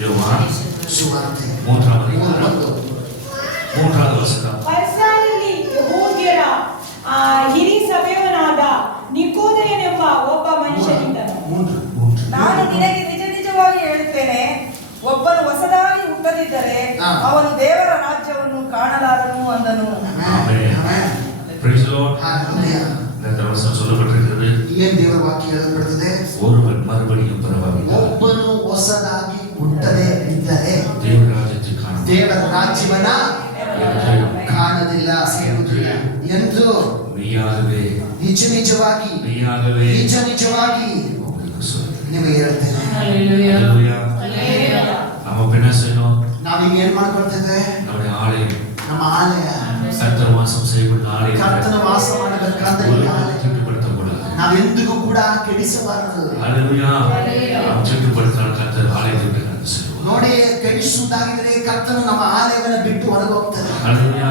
யோவான் ಸುವಾರ್ತೆ மூன்றாவது வசனம். ಪರ್ಸಾದಲ್ಲಿ ಯೆಹೂದ್ಯರ ಹಿರಿ ಸಭೆಯವನಾದ ನಿಕೋದೇಯನೆಂಬ ಒಬ್ಬ ಮನುಷ್ಯನಿದ್ದನು. ನಾನು ನಿನಗೆ ನಿಜ ನಿಜವಾಗಿ ಹೇಳುತ್ತೇನೆ, ಒಬ್ಬನು ಹೊಸದಾಗಿ ಹುಟ್ಟದಿದ್ದರೆ ಅವನು ದೇವರ ರಾಜ್ಯವನ್ನು ಕಾಣಲಾರನು ಅಂದನು. Praise the Lord. இந்த வசனம் சொல்லப்பட்டிருக்கிறது. ಏನ್ ದೇವರ ವಾಕ್ಯ ಹೇಳಲ್ಪಡುತ್ತದೆ? ஒருவன் மறுபடியும் பிறவாவிட்டால் ಒಬ್ಬನು ಹೊಸದಾಗಿ ಹುಟ್ಟದೆ ಇದ್ದರೆ ದೇವರ ರಾಜ್ಯத்தை ಕಾಣ ದೇವರ ರಾಜ್ಯವನ್ನ ಕಾಣದಿಲ್ಲ ಎಂದು மெய்யாகவே ನಿಜ ನಿಜವಾಗಿ ನಿಮಗೆ ಹೇಳ್ತೇನೆ. நம்ம என்ன செய்யணும்? ನಾವೀಗ ಏನ್ ಮಾಡ್ಕೊಳ್ತೇವೆ? நம்முடைய ஆலயம், ನಮ್ಮ ಆಲಯ, கர்த்தர் வாசம் செய்யப்பட்ட ஆலயம், ಕರ್ತನ ವಾಸ ಮಾಡಬೇಕಾದ್ರೆ சுத்தப்படுத்தக்கூடாது. ನಾವೆಂದಿಗೂ ಕೂಡ ಕೆಡಿಸಬಾರದು. ஹல்லேலூயா. நாம் சுத்தப்படுத்தினால் கர்த்தர் ஆலயத்தை விட்டு கடந்து செல்வார். ನೋಡಿ, ಕೆಡಿಸುವುದಾಗಿದ್ರೆ ಕರ್ತನು ನಮ್ಮ ಆಲಯವನ್ನು ಬಿಟ್ಟು ಹೊರಗೆ ಹೋಗ್ತಾರೆ. ஹல்லேலூயா.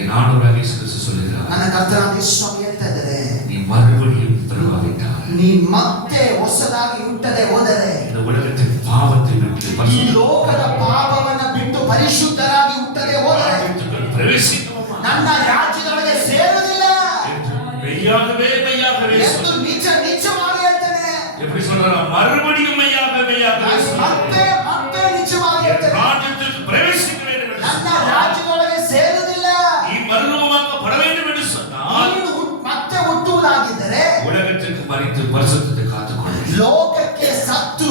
என் ஆண்டவராகிய இயேசு கிறிஸ்து சொல்கிறார், ನನ್ನ ಕರ್ತನಾದ ಯೇಸು ಸ್ವಾಮಿ ಹೇಳ್ತಾ ಇದ್ದಾರೆ, நீ மறுபடியும் பிறவாவிட்டால், ನೀ ಮತ್ತೆ ಹೊಸದಾಗಿ ಹುಟ್ಟದೆ ಹೋದರೆ, இந்த உலகத்தின் பாவத்தை விட்டு ಈ ಲೋಕದ ಪಾಪವನ್ನು ಬಿಟ್ಟು ಪರಿಶುದ್ಧರಾಗಿ ಹುಟ್ಟದೆ ಹೋದರೆ ನನ್ನ ರಾಜ್ಯದೊಳಗೆ ಸೇರುವುದಿಲ್ಲ மெய்யாகவே ಎಂದು ನಿಜ ನಿಜವಾಗಿ ಹೇಳ್ತೇನೆ. எப்படி சொல்றாரு? மறுபடியும் மெய்யாகவே ಮತ್ತೆ ಮತ್ತೆ ನಿಜವಾಗಿ ಹೇಳ್ತೇನೆ, ராஜ்யத்துக்கு பிரவேசிக்க வேண்டும் என்று ನನ್ನ ರಾಜ್ಯದೊಳಗೆ ಸೇರುವುದಿಲ್ಲ. நீ மறுரூபமாக்கப்பட வேண்டும் என்று சொன்னால், ನೀನು ಮತ್ತೆ ಹುಟ್ಟುವುದಾಗಿದ್ದರೆ உலகத்துக்கு மரித்து பரிசுத்தத்தை காத்துக்கொள்ள, ಲೋಕಕ್ಕೆ ಸತ್ತು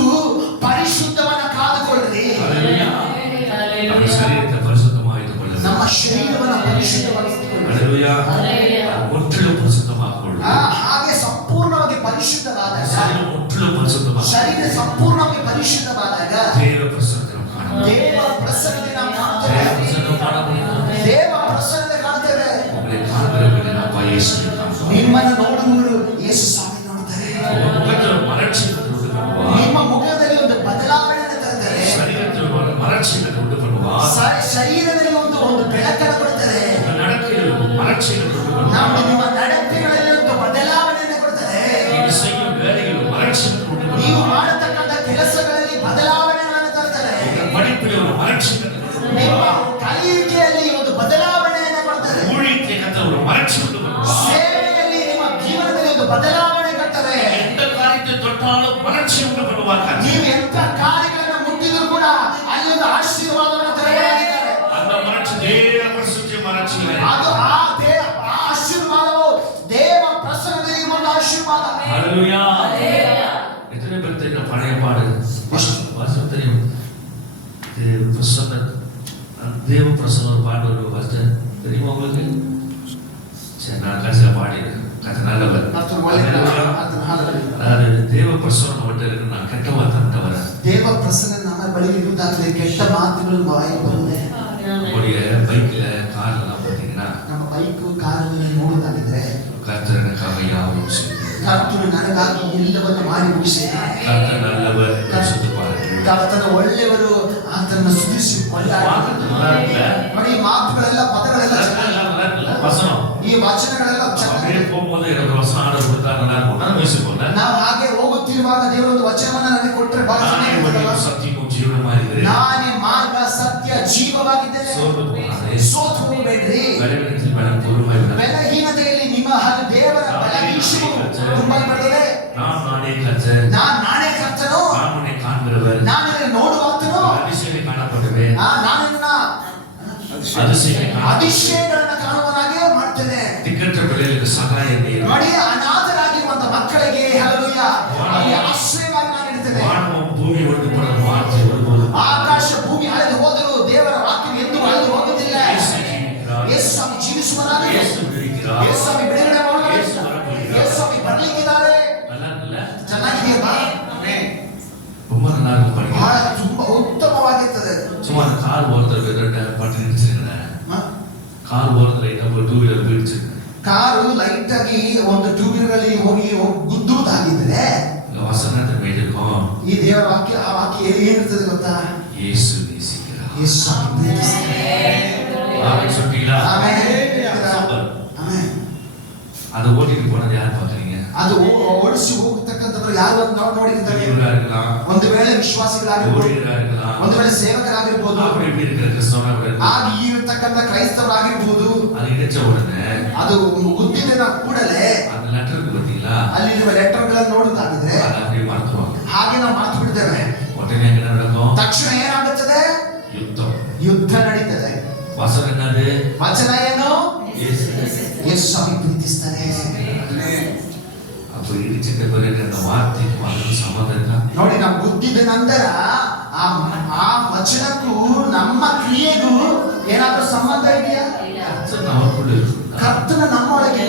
ಪರಿಶುದ್ಧವನ್ನ ಕಾದುಕೊಳ್ಳ್ರಿ. நம்ம சரீரத்தை பரிசுத்தமாக வைத்துக் கொள்ள, ನಮ್ಮ ಶರೀರವನ್ನ ಪರಿಶುದ್ಧವಾಗಿ ಇಟ್ಟುಕೊಳ್ಳ್ರಿ. ஹல்லேலூயா. முற்றிலும் பரிசுத்தமாக கொள்ள, ಹಾಗೆ ಸಂಪೂರ್ಣವಾಗಿ ಪರಿಶುದ್ಧವಾದಾಗ, முற்றிலும் பரிசுத்தமாக ಶರೀರ ಸಂಪೂರ್ಣವಾಗಿ ಪರಿಶುದ್ಧವಾದಾಗ தேவ பிரசன்னத்தை நாம் காண, ದೇವ ಪ್ರಸನ್ನತೆ ನಾವು ಕಾಣ್ತೇವೆ. ದೇವ ಪ್ರಸನ್ನತೆ ಕಾಣ್ತೇವೆ. உங்களை காண்கிறவர்கள் நான் இயேசுவை காண்கிறேன். ನಿಮ್ಮನ್ನು ನೋಡುವವರು ಯೇಸು ಸ್ವಾಮಿ ನೋಡ್ತಾರೆ. முகத்தில் மலர்ச்சி கொண்டு வருவார். ನಿಮ್ಮ ಮುಖದಲ್ಲಿ ಒಂದು ಬದಲಾವಣೆಯನ್ನು ತರುತ್ತಾರೆ. சரீரத்தில் ஒரு மலர்ச்சியை கொண்டு வருவார். ಶರೀರದಲ್ಲಿ ಒಂದು ಬೆಳಕನ್ನು ಕೊಡ್ತಾರೆ. நடக்கையில் மலர்ச்சியை கொண்டு வருவார். ನಿಮ್ಮ ನಡತೆಗಳಲ್ಲಿ ಒಂದು ಬದಲಾವಣೆಯನ್ನು ಕೊಡ್ತಾರೆ. ನೀವು செய்யும் வேலையில் மலர்ச்சியை கொண்டு வருவார். ನೀವು ಮಾಡತಕ್ಕಂಥ ಕೆಲಸಗಳಲ್ಲಿ ಬದಲಾವಣೆಯನ್ನು ತರ್ತಾರೆ. படிப்பில் ஒரு மலர்ச்சியை கொண்டு வருவார். ನಿಮ್ಮ ಕಲಿಯುವಿಕೆಯಲ್ಲಿ ಒಂದು ಬದಲಾವಣೆಯನ್ನು ಕೊಡ್ತಾರೆ. ஊழியத்தை கத்த ஒரு மலர்ச்சி கொண்டு வருவார். ಸೇವೆಯಲ್ಲಿ ನಿಮ್ಮ ಜೀವನದಲ್ಲಿ ಒಂದು ಬದಲಾವಣೆ ಕೊಡ್ತಾರೆ. எந்த காரியத்தை தொட்டாலும் மலர்ச்சி உண்டு பண்ணுவார். ನೀವು ಎಂತ ಕಾರ್ಯಗಳನ್ನು ಮುಟ್ಟಿದ್ರು ಕೂಡ ಅಲ್ಲಿ ಒಂದು ಆಶೀರ್ವಾದವನ್ನು ತರಲಾಗಿದ್ದಾರೆ. அந்த மலர்ச்சி தேவ பரிசுத்த மலர்ச்சி. ಅದು ಆ ಆಶೀರ್ವಾದವು ದೇವ ಪ್ರಸನ್ನದಲ್ಲಿ ಒಂದು ಆಶೀರ್ವಾದ. ஹல்லேலூயா. எத்தனை பேர் தெரியும் பழைய பாடு வசனம் தெரியும்? தேவ பிரசன்ன, தேவ பிரசன்ன ஒரு பாடு ஒரு வசனம் தெரியுமா உங்களுக்கு? சரி, நான் கடைசியில் பாடிடுறேன். கதை நல்லவர். அதாவது தேவ பிரசன்னம் மட்டும் நான் கெட்ட வார்த்தை வரேன். ದೇವ ಪ್ರಸನ್ನ ನಮ್ಮ ಬಳಿ ಇರುವುದಾಗಲೇ ಕೆಟ್ಟ ಮಾತುಗಳು ಬಾಯಿ ಬರುತ್ತೆ. நம்முடைய பைக்ல கார்ல எல்லாம் பாத்தீங்கன்னா, ನಮ್ಮ ಬೈಕು ಕಾರಲ್ಲಿ ನೋಡುವುದಾಗಿದ್ರೆ கர்த்தர் எனக்காக யாவும் செய்தார். ಕರ್ತನು ನನಗಾಗಿ ಎಲ್ಲವನ್ನು ಮಾಡಿ ಮುಗಿಸಿದ್ದಾನೆ. கர்த்தர் நல்லவர், பரிசுத்த பாருங்கள். ಕರ್ತನ ಒಳ್ಳೆಯವರು, ಆತನನ್ನು ಸ್ತುತಿಸಿ ಕೊಂಡಾಡಿ. ನೋಡಿ, ಈ ಮಾತುಗಳೆಲ್ಲ ಪದಗಳೆಲ್ಲ வசனம் ಈ ವಚನಗಳೆಲ್ಲ அப்படியே போகும்போது எனக்கு வசனம் ஆர்டர் கொடுத்தா நல்லா இருக்கும். நான் யோசிப்போம்ல, ನಾವು ಹಾಗೆ ಹೋಗುತ್ತಿರುವಾಗ ದೇವರೊಂದು ವಚನವನ್ನ ನನಗೆ ಕೊಟ್ಟರೆ ಬಹಳ ಚೆನ್ನಾಗಿರುತ್ತಲ್ಲ. சத்தியமும் ஜீவனுமா இருக்கிறேன். ನಾನೇ ಮಾರ್ಗ ಸತ್ಯ ಜೀವವಾಗಿದ್ದೇನೆ. சோர்ந்து போகாதே. ಸೋತು ಹೋಗಬೇಡ್ರಿ. பலவீனத்தில் பலன் பொறுமையாய் விட. ಬಲಹೀನತೆಯಲ್ಲಿ ನಿಮ್ಮ ದೇವರ ಬಲವೀಶವು ತುಂಬಲ್ಪಡುತ್ತದೆ. நானே கர்த்தர், ನಾನೇ ಕರ್ತನು, நான் உன்னை காண்கிறவர், ನಾನು ನಿನ್ನನ್ನು ನೋಡುವಾತನು, அதிசயம் காணப்படுவேன், ನಾನು ನಿನ್ನ ಅತಿಶಯಗಳನ್ನು ಕಾಣುವನಾಗೆ ಮಾಡ್ತೇನೆ. திக்கற்ற பிள்ளைகளுக்கு சகாயம் நீர். ನೋಡಿ, ಅನಾಥರಾಗಿರುವಂತ ಮಕ್ಕಳಿಗೆ ಹಲ್ಲೆಲೂಯಾ ಅಲ್ಲಿ ಆಶ್ರಯವಾಗಿ ನಾನು ಇರ್ತೇನೆ. வானமும் பூமி ஒன்று போன வார்த்தை ஒருபோதும் ಆಕಾಶ ಭೂಮಿ ಅಳೆದು ಹೋದರೂ ದೇವರ ವಾಕ್ಯ ಎಂದು ಅಳೆದು ಹೋಗುವುದಿಲ್ಲ. ಯೇಸು ಸ್ವಾಮಿ ಜೀವಿಸುವನಾಗಿ, இயேசு இருக்கிறார். ಯೇಸು ಸ್ವಾಮಿ ಬಿಡುಗಡೆ ಮಾಡುವ, ಯೇಸು ಸ್ವಾಮಿ ಬರ್ಲಿಕ್ಕಿದ್ದಾರೆ. ಚೆನ್ನಾಗಿದೆಯಾ? ரொம்ப நல்லா இருக்கும் பாருங்க. ಬಹಳ ತುಂಬಾ ಉತ್ತಮವಾಗಿರ್ತದೆ. சும்மா அந்த கார் ஓரத்துல வெதட்ட பட்டு நிறுத்திருக்கிறேன். கார் ஓரத்துல லைட்டா ஒரு டூ வீலர் போயிடுச்சு. ಕಾರು ಲೈಟ್ ಆಗಿ ಒಂದು ಟೂ ವೀಲರ್ ಅಲ್ಲಿ ಹೋಗಿ ಗುದ್ದುವುದಾಗಿದ್ರೆ வசனத்தை மேய்க்கும். ಈ ದೇವರ ವಾಕ್ಯ, ಆ ವಾಕ್ಯ ಏನಿರ್ತದೆ ಗೊತ್ತಾ? இயேசு நேசிக்கிறார். ಯೇಸು ಸ್ವಾಮಿ ಪ್ರೀತಿಸ್ತಾರೆ. ஆமென் சொல்றீங்களா? ಆಮೆನ್. சூப்பர். ಆಮೆನ್. அதை ஓட்டிட்டு போனது யார் பாக்குறீங்க? ಅದು ಓಡಿಸಿ ಹೋಗತಕ್ಕಂಥವ್ರು ಯಾರು ಅಂತ ನಾವು ನೋಡಿರ್ತಾರೆ. பெரியவரா இருக்கலாம், ಒಂದು ವೇಳೆ ವಿಶ್ವಾಸಿಗಳಾಗಿರ್ಬೋದು, ஊழியரா இருக்கலாம், ಒಂದು ವೇಳೆ ಸೇವಕರಾಗಿರ್ಬೋದು, அப்படி இப்படி இருக்கிற கிறிஸ்தவனா கூட இருக்கலாம். ಆಗ ಈ ಇರ್ತಕ್ಕಂಥ ಕ್ರೈಸ್ತವರಾಗಿರ್ಬೋದು. அது இடிச்ச உடனே ಅದು ಗುದ್ದಿದ ಕೂಡಲೇ அந்த லெட்டருக்கு பாத்தீங்களா, ಅಲ್ಲಿರುವ ಲೆಟರ್ಗಳನ್ನು ನೋಡುವುದಾಗಿದ್ರೆ அதை அப்படியே மறந்துடுவாங்க. ಹಾಗೆ ನಾವು ಮರ್ತು ಬಿಡ್ತೇವೆ. உடனே என்ன நடக்கும்? ತಕ್ಷಣ ಏನಾಗುತ್ತದೆ? யுத்தம். ಯುದ್ಧ ನಡೀತದೆ. வசனம் என்னது? ವಚನ ಏನು? இயேசு. ಯೇಸು ಸ್ವಾಮಿ ಪ್ರೀತಿಸ್ತಾನೆ. அப்ப இடிச்சிட்ட பிறகு அந்த வார்த்தைக்கும் அதுக்கு சம்மந்தம் இருக்கா? ನೋಡಿ, ನಾವು ಗುದ್ದಿದ ನಂತರ ಆ ವಚನಕ್ಕೂ ನಮ್ಮ ಕ್ರಿಯೆಗೂ ಏನಾದ್ರೂ ಸಂಬಂಧ ಇದೆಯಾ? கர்த்தர் நமக்குள்ள இருக்கு. ಕರ್ತನ ನಮ್ಮೊಳಗೆ